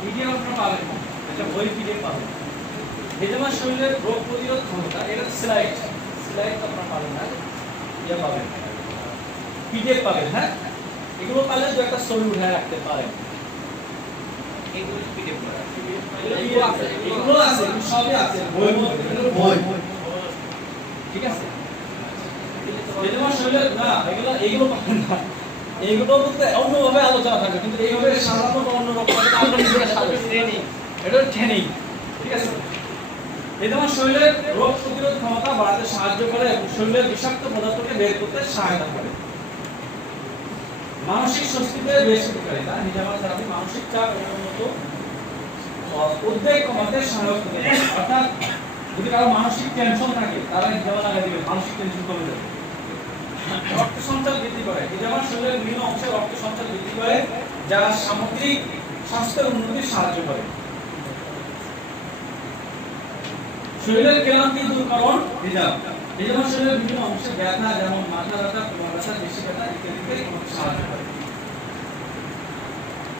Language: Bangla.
পিডিএফ আপনারা পাবেন, এটা বই পিডিএফ পাবেন। এই যেমন শরীরের রোগ প্রতিরোধ ক্ষমতা, এটা স্লাইড আপনারা পাবেন না, ইয়া পাবেন, পিডিএফ পাবেন। হ্যাঁ, এগুলো পালে তো একটা ছবি উঠায় রাখতে পারেন। এগুলো পিডিএফ করা এগুলো আছে, সবই আছে বই, বই ঠিক আছে। এই যেমন শরীরের না, এগুলো পাবেন না, এইগুলো বলতে অন্যভাবে আলোচনা থাকবে, কিন্তু এইভাবে সাধারণত অন্য রকম আমরা নিজেরা সাজাই ট্রেনিং, এটা ট্রেনিং ঠিক আছে। এই যেমন শরীরের রোগ প্রতিরোধ ক্ষমতা বাড়াতে সাহায্য করে এবং শরীরের বিষাক্ত পদার্থকে বের করতে সহায়তা করে। মানসিক স্বস্তিতে বেশ উপকারিতা, নিজামা থেরাপি মানসিক চাপ উন্নত উদ্বেগ কমাতে সহায়ক হতে পারে। অর্থাৎ যদি কারো মানসিক টেনশন থাকে তারা নিজামা লাগা দিবে, মানসিক টেনশন কমে যাবে। রক্ত সঞ্চালন বৃদ্ধি করে, নিজামা শরীরের বিভিন্ন অংশে রক্ত সঞ্চালন বৃদ্ধি করে যা সামগ্রিক স্বাস্থ্যের উন্নতিতে সাহায্য করে। শরীরের ক্লান্তি দূরকরণ নিজামা শরীরের বিভিন্ন অংশে ব্যথা যেমন মাথা ব্যথা, কোমর ব্যথা, পেশি ব্যথা ইত্যাদিতে সাহায্য করে।